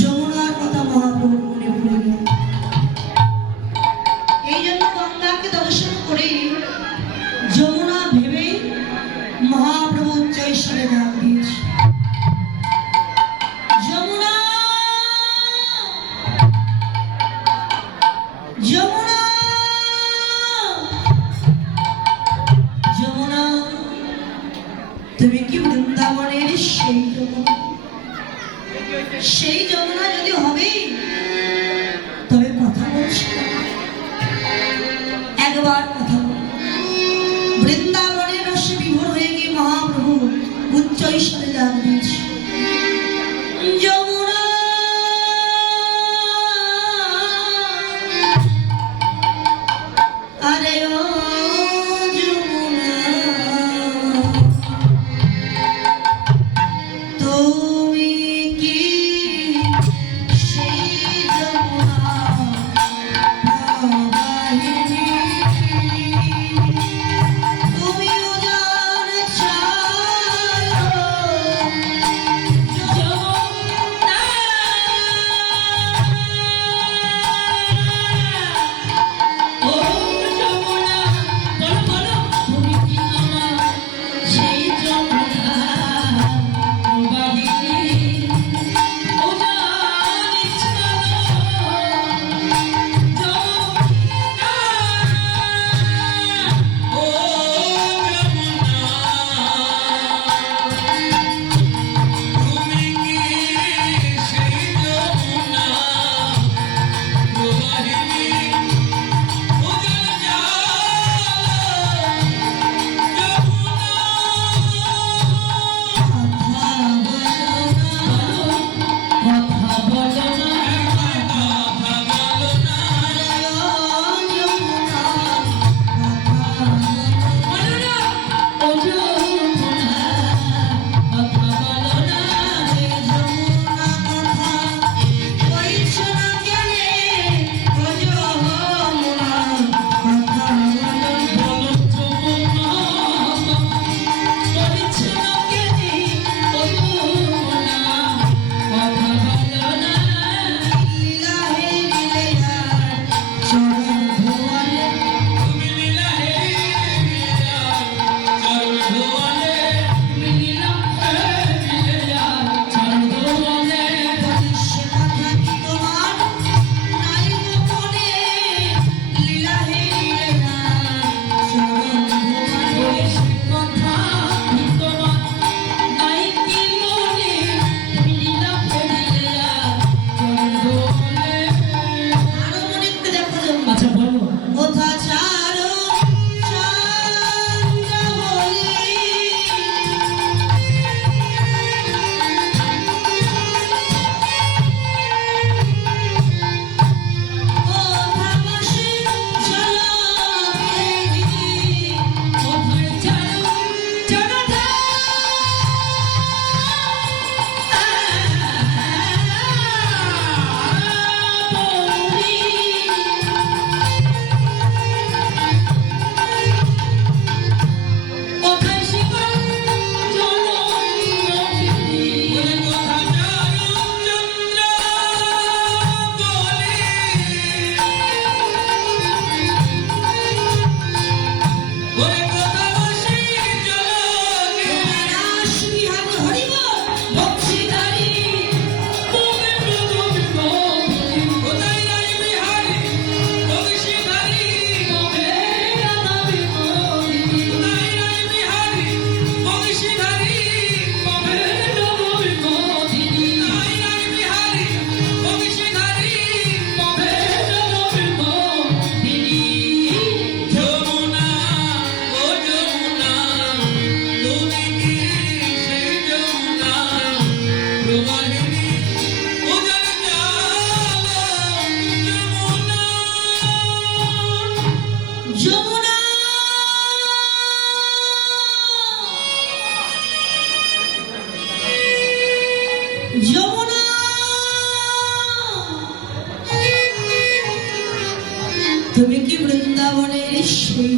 যমুনার কথা মহাপ্রভু মনে পড়ে। গেল এই জন্য গঙ্গাকে দর্শন করে যমুনা ভেবে মহাপ্রভু উচ্চৈশ্বরে ডাক দিয়েছে। যমুনা! যমুনা! সেই যমুনা যদি হবে, তবে কথা বলছি একবার কথা। বৃন্দাবনের রসে বিভোর হয়ে গিয়ে মহাপ্রভু উচ্চ ঈশ্বরে ডাক দিয়েছে যমুনা। তুমি কি বৃন্দাবনের সেই